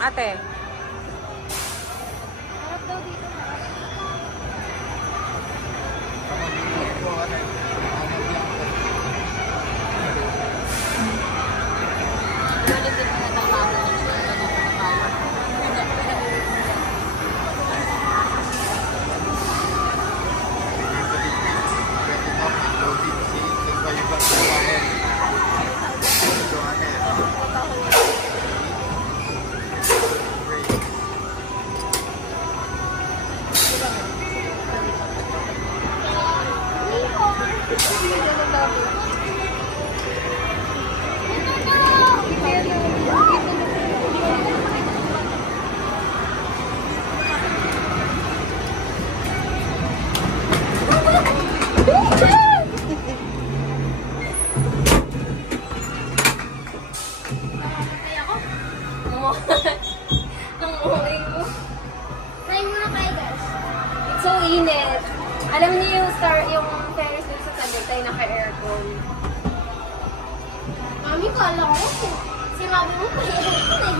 Ate. Harap daw dito. So init. Alam niyo yung Ferris wheel sa Tagaytay naka-aircon. Mami, kala ko. Sinabi mo pa yun.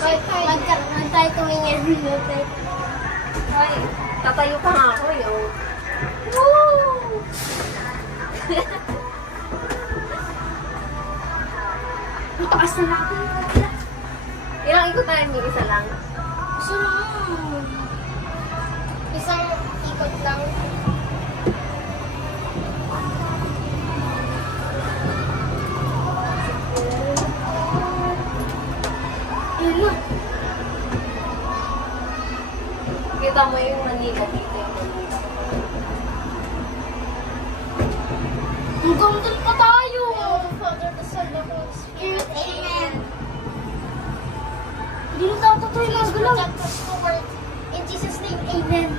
Huwag tayo tumingin. Ay, tatayo pa nga ako yun. Woo! Mataas na natin. Ilang ikot tayo niyo? Isa lang? Gusto mo. Isang ikot lang. Ilo. Kita mo yung manika dito yung manika. Ang gandun pa tayo. Father, the Son, the Holy Spirit. Amen. Hindi na tayo totoo yung mga galaw. In Jesus' name, amen.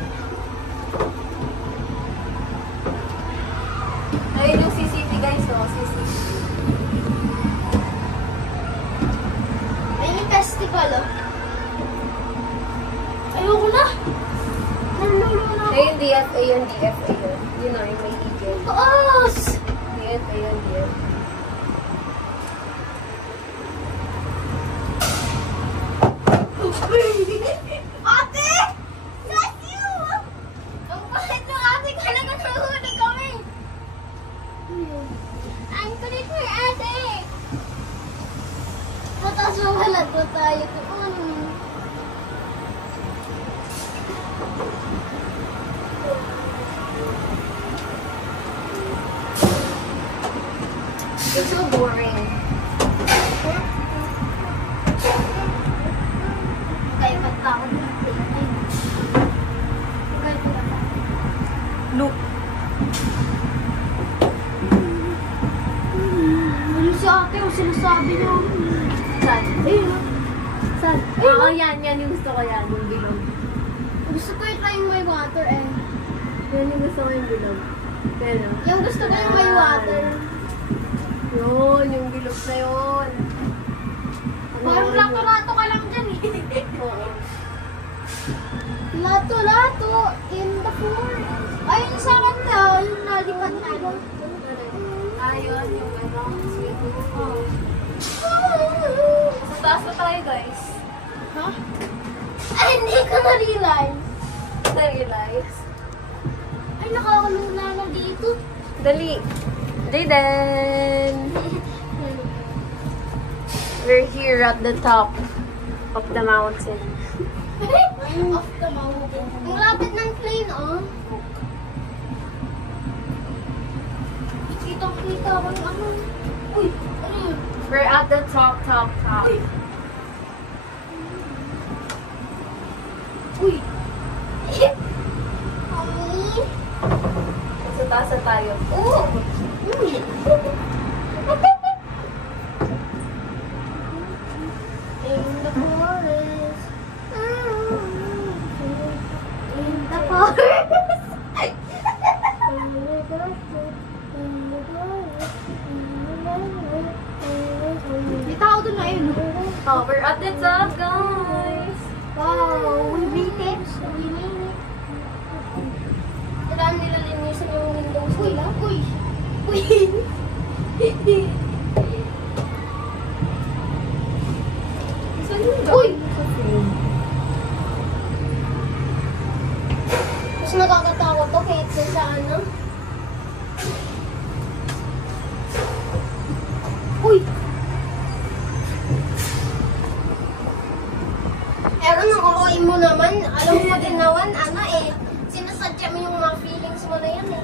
Ayun yung CCTV guys, no? CCTV. Ayun yung festival, oh. Ayoko na. Nalulo na ako. Ayun, DFA yun, DFA yun. Yun na, yung may ticket. Taas! DFA yun, DFA. Ate! Bless you! Ang kulit ng ate ko na nagsuhuli kami. Ang kulit ng ate! Mataas mo halat mo tayo doon. It's so boring. Kaya ba't pa ako dito? Kaya ba't pa? Look. Ano si ate o sinasabi niya? Saan? Ayun o. Saan? Oo, yan yung gusto ko yan, yung bilog. Gusto ko yung may water eh. Yan yung gusto ko yung bilog. Pero, Yung gusto ko yung may water. yun, yung bilog na yun. Parang lato-lato ka lang dyan eh. Oo. Lato-lato in the forest. Ayun sa kanya, yung nalipat na. Ayun, yung ano, sweet. Sa taas na tayo, guys. Ha? Ay, hindi ko na-realize. Na-realize. Ay, nakakalula na dito. Dali. Jaden! We're here at the top of the mountain. Off the mountain. Ang lapit ng plane, oh. Kitang-kita ko yung ano. Uy, ano yun? We're at the top. Uy. Uy. Mami. Sa taas na tayo. Oh. Uy. In the forest. In the forest. May tao doon na yun. Oh, we're at the top, guys! Wow, we made it. We made it. Kailangan nila linisan yung windows nila. Uy! Uy! Saan yung Uy! galing sa film? Mas nakakatakot to kahit sa ano. Uy! Aaron, ang OA mo naman. Alam mo din naman, ano eh, sinasadya mo yung mga feelings mo na yan eh.